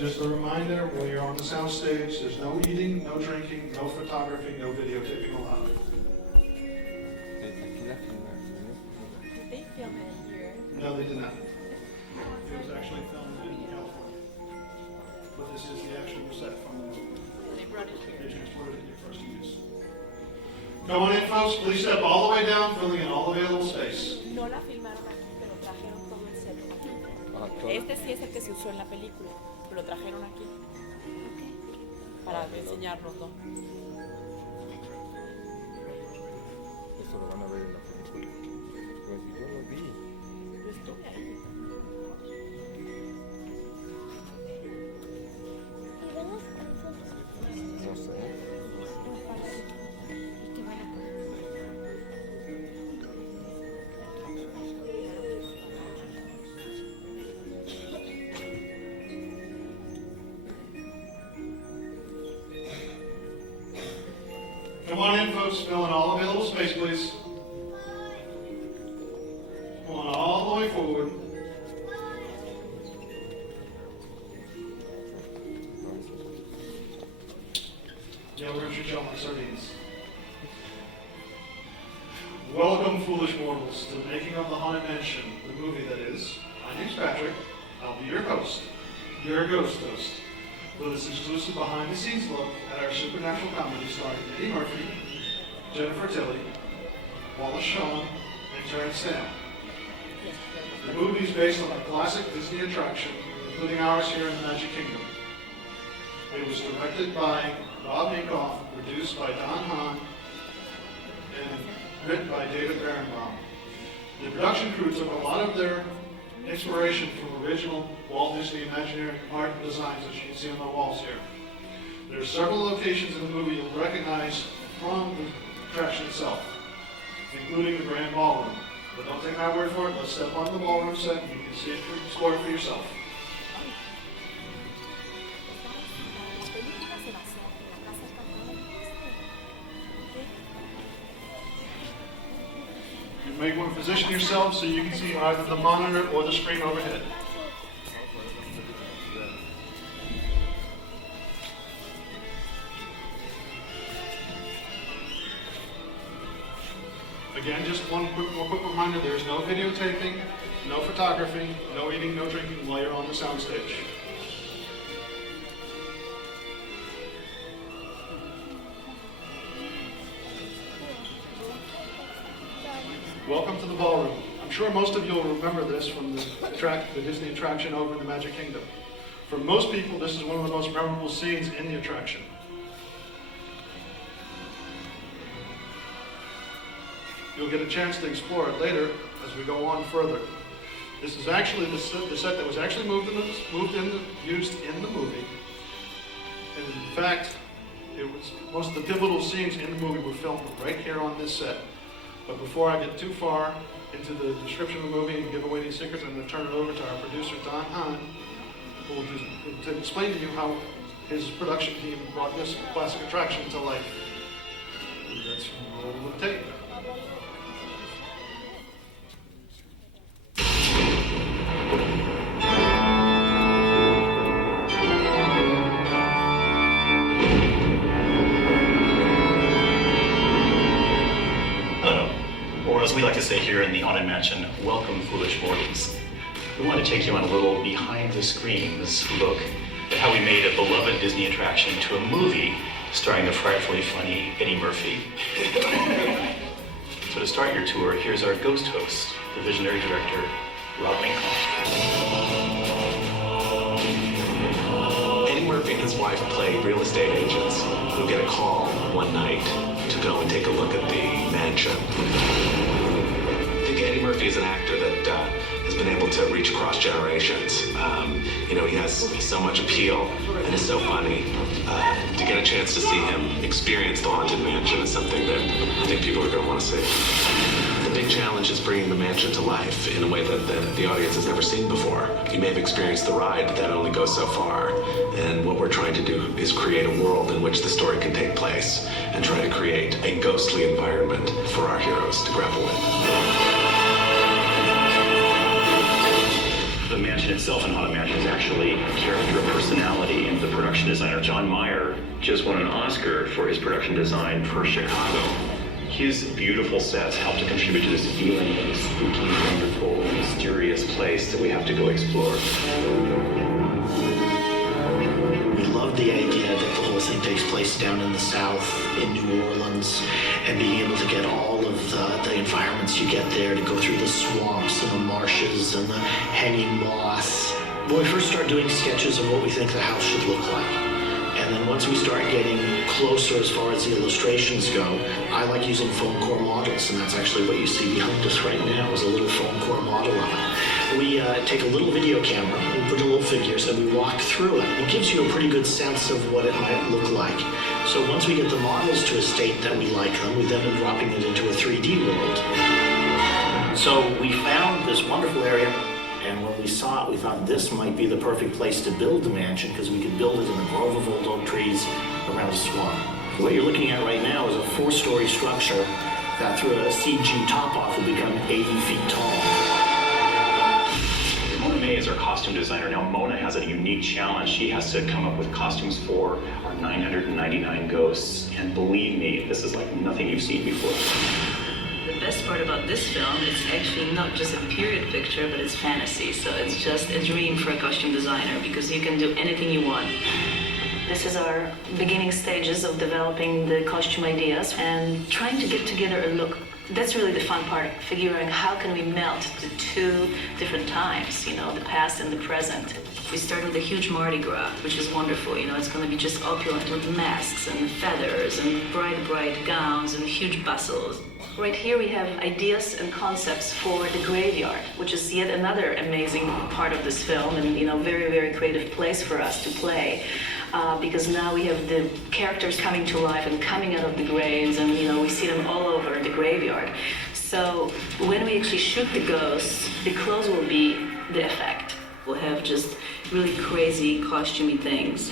Just a reminder, when you're on the soundstage, there's no eating, no drinking, no photography, no videotaping allowed. Did they film it here? No, they did not. It was actually filmed in California. But this is the actual set from the movie. They brought it They here. transported it here for us to use. Come on in, folks. Please step all the way down, filling in all available space. No la filmaron aquí, pero trajeron todo el set aquí. Este sí es el que se usó en la película, pero lo trajeron aquí para enseñárnoslo. Eso lo van a ver en la película. Pues yo lo vi. Yo estuve ahí. No sé. Come on in, folks. Fill in all available space, please. Come on all the way forward. Yeah, we're going to shoot y'all like sardines. Welcome, foolish mortals, to the making of the Haunted Mansion, the movie that is. My name's Patrick. I'll be your host, your ghost host, with this exclusive behind-the-scenes look at our supernatural comedy starring Eddie Murphy, Jennifer Tilly, Wallace Shawn, and Terrence Stamp. The movie is based on a classic Disney attraction, including ours here in the Magic Kingdom. It was directed by Bob Minkoff, produced by Don Hahn, and written by David Berenbaum. The production crew took a lot of their inspiration from original Walt Disney Imagineering art and designs that you can see on the walls here. There are several locations in the movie you'll recognize from the attraction itself, including the Grand Ballroom. But don't take my word for it, let's step onto the ballroom set and you can see it for explore it for yourself. You may want to position yourself so you can see either the monitor or the screen overhead. Again, just one quick reminder, there's no videotaping, no photography, no eating, no drinking while you're on the soundstage. Welcome to the ballroom. I'm sure most of you will remember this from the Disney attraction over in the Magic Kingdom. For most people, this is one of the most memorable scenes in the attraction. You'll get a chance to explore it later as we go on further. This is actually the set that was actually used in the movie. And in fact, most of the pivotal scenes in the movie were filmed right here on this set. But before I get too far into the description of the movie and give away any secrets, I'm going to turn it over to our producer, Don Hahn, who will explain to you how his production team brought this classic attraction to life. Let's roll the tape. As we like to say here in the Haunted Mansion, welcome, foolish mortals. We want to take you on a little behind-the-screens look at how we made a beloved Disney attraction to a movie starring the frightfully funny Eddie Murphy. So to start your tour, here's our ghost host, the visionary director, Rob Minkoff. Eddie Murphy and his wife play real estate agents who get a call one night to go and take a look at the mansion. I think Eddie Murphy is an actor that has been able to reach across generations. He has so much appeal and is so funny. To get a chance to see him experience the Haunted Mansion is something that I think people are going to want to see. The big challenge is bringing the mansion to life in a way that the audience has never seen before. You may have experienced the ride, but that only goes so far. And what we're trying to do is create a world in which the story can take place and try to create a ghostly environment for our heroes to grapple with. The mansion itself in Haunted Mansion is actually a character personality in the production designer. John Meyer just won an Oscar for his production design for Chicago. His beautiful sets help to contribute to this feeling of a spooky, wonderful, mysterious place that we have to go explore. We love the idea that the whole thing takes place down in the South, in New Orleans, and being able to get all of the environments you get there, to go through the swamps and the marshes and the hanging moss. When we first start doing sketches of what we think the house should look like, and then once we start getting closer as far as the illustrations go, I like using foam core models, and that's actually what you see behind us right now is a little foam core model of it. We take a little video camera, we put in little figures, and we walk through it. It gives you a pretty good sense of what it might look like. So once we get the models to a state that we like them, we then are dropping it into a 3D world. So we found this wonderful area, and when we saw it, we thought this might be the perfect place to build the mansion because we could build it in a grove of old oak trees around a swamp. What you're looking at right now is a 4-story structure that through a CG top-off will become 80 feet tall. Mona May is our costume designer. Now, Mona has a unique challenge. She has to come up with costumes for our 999 ghosts. And believe me, this is like nothing you've seen before. The best part about this film is actually not just a period picture, but it's fantasy. So it's just a dream for a costume designer because you can do anything you want. This is our beginning stages of developing the costume ideas and trying to get together a look. That's really the fun part, figuring how can we melt the two different times, you know, the past and the present. We start with a huge Mardi Gras, which is wonderful, you know, it's going to be just opulent with masks and feathers and bright gowns and huge bustles. Right here we have ideas and concepts for the graveyard, which is yet another amazing part of this film and, you know, very creative place for us to play. Because now we have the characters coming to life and coming out of the graves, and you know we see them all over the graveyard. So when we actually shoot the ghosts, the clothes will be the effect. We'll have just really crazy costumey things.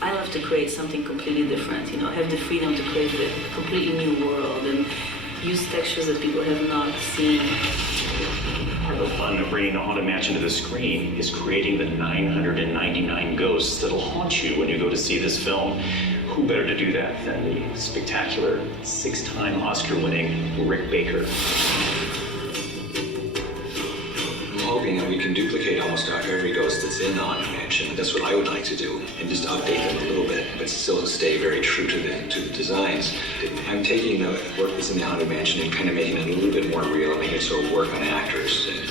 I love to create something completely different, you know, have the freedom to create a completely new world and use textures that people have not seen. Part of the fun of bringing the Haunted Mansion to the screen is creating the 999 ghosts that'll haunt you when you go to see this film. Who better to do that than the spectacular 6-time Oscar-winning Rick Baker? I'm hoping that we can duplicate almost every ghost that's in the Haunted Mansion. That's what I would like to do, and just update them a little bit, but still stay very true to the designs. I'm taking the work that's in the Haunted Mansion and kind of making it a little bit more real, and making it sort of work on actors. And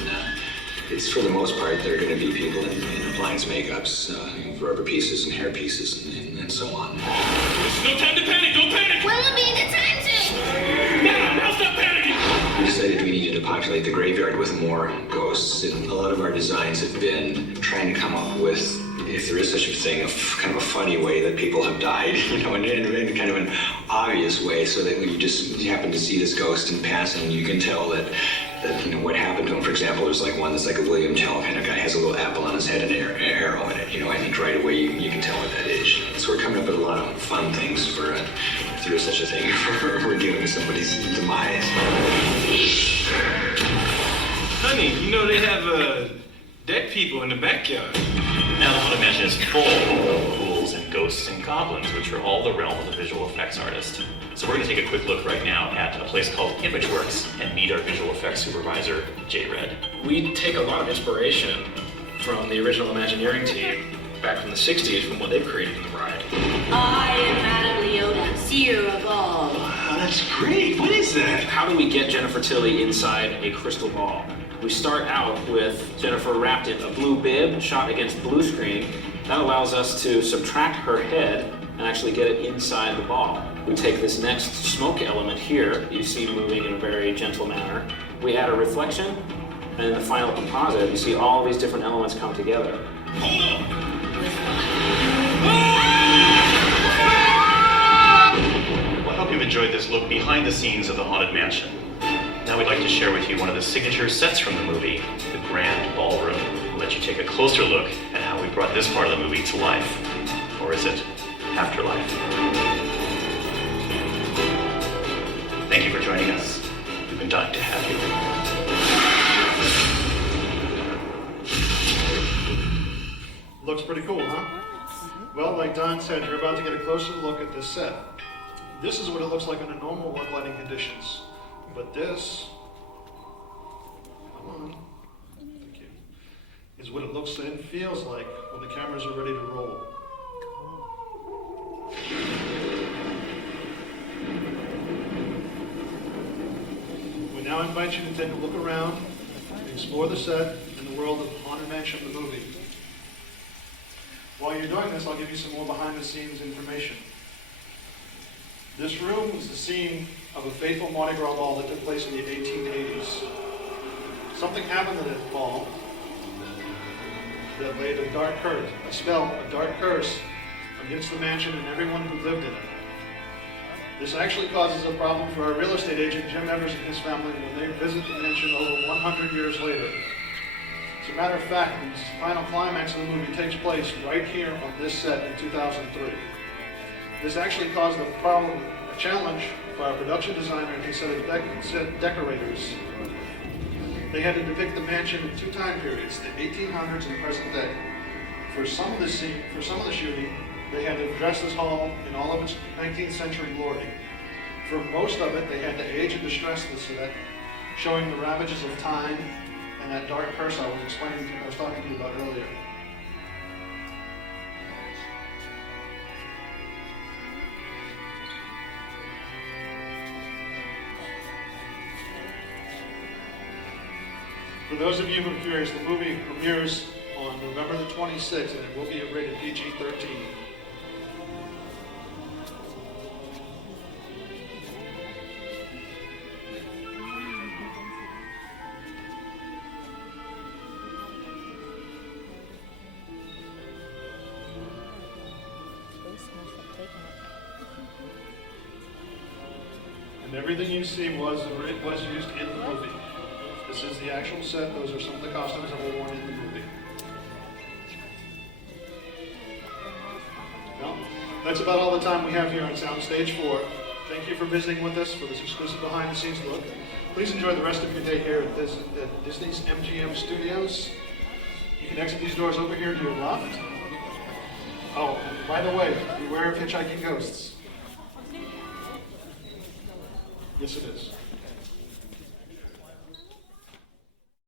it's for the most part they're going to be people in appliance makeups, rubber pieces and hair pieces, and so on. No time to panic! Don't panic! When will be the time to? Now stop panicking! We decided we needed to populate the graveyard with more ghosts, and a lot of our designs have been trying to come up with, if there is such a thing, kind of a funny way that people have died, you know, in kind of an obvious way, so that when you happen to see this ghost in passing, you can tell that you know what happened to him. For example, there's like one that's like a William Tell kind of guy, has a little apple on his head and an arrow in it. You know, I think right away you can tell what that is. So we're coming up with a lot of fun things for if there is such a thing for dealing with somebody's demise. Honey, you know they have dead people in the backyard. Now the Haunted Mansion is full of ghouls and ghosts and goblins, which are all the realm of the visual effects artist. So we're going to take a quick look right now at a place called ImageWorks and meet our visual effects supervisor, Jay Red. We take a lot of inspiration from the original Imagineering team back from the 60s from what they've created in the ride. I am Madame Leota, seer of all. Wow, that's great. What is that? How do we get Jennifer Tilly inside a crystal ball? We start out with Jennifer wrapped in a blue bib shot against blue screen. That allows us to subtract her head and actually get it inside the ball. We take this next smoke element here, you see moving in a very gentle manner. We add a reflection, and in the final composite, you see all of these different elements come together. Well, I hope you've enjoyed this look behind the scenes of the Haunted Mansion. Now we'd like to share with you one of the signature sets from the movie, the Grand Ballroom. We'll let you take a closer look at how we brought this part of the movie to life. Or is it afterlife? Thank you for joining us. We've been dying to have you. Looks pretty cool, huh? Well, like Don said, you're about to get a closer look at this set. This is what it looks like under normal work lighting conditions. But this, come on, thank you, is what it looks and feels like when the cameras are ready to roll. We now invite you to take a look around and explore the set and the world of Haunted Mansion, the movie. While you're doing this, I'll give you some more behind-the-scenes information. This room was the scene of a fateful Mardi Gras ball that took place in the 1880s. Something happened at that ball that laid a dark curse, a dark curse against the mansion and everyone who lived in it. This actually causes a problem for our real estate agent, Jim Evers, and his family when they visit the mansion over 100 years later. As a matter of fact, the final climax of the movie takes place right here on this set in 2003. This actually caused a problem, a challenge for our production designer and his set of decorators. They had to depict the mansion in two time periods, the 1800s and present day. For some of the shooting, they had to dress this hall in all of its 19th century glory. For most of it, they had to age and distress the set, showing the ravages of time and that dark curse I was talking to you about earlier. For those of you who are curious, the movie premieres on November the 26th, and it will be rated PG-13. And everything you see was used in the movie. This is the actual set. Those are some of the costumes that were worn in the movie. Well, that's about all the time we have here on Soundstage 4. Thank you for visiting with us for this exclusive behind-the-scenes look. Please enjoy the rest of your day here at Disney's MGM Studios. You can exit these doors over here to your left. Oh, by the way, beware of hitchhiking ghosts. Yes, it is.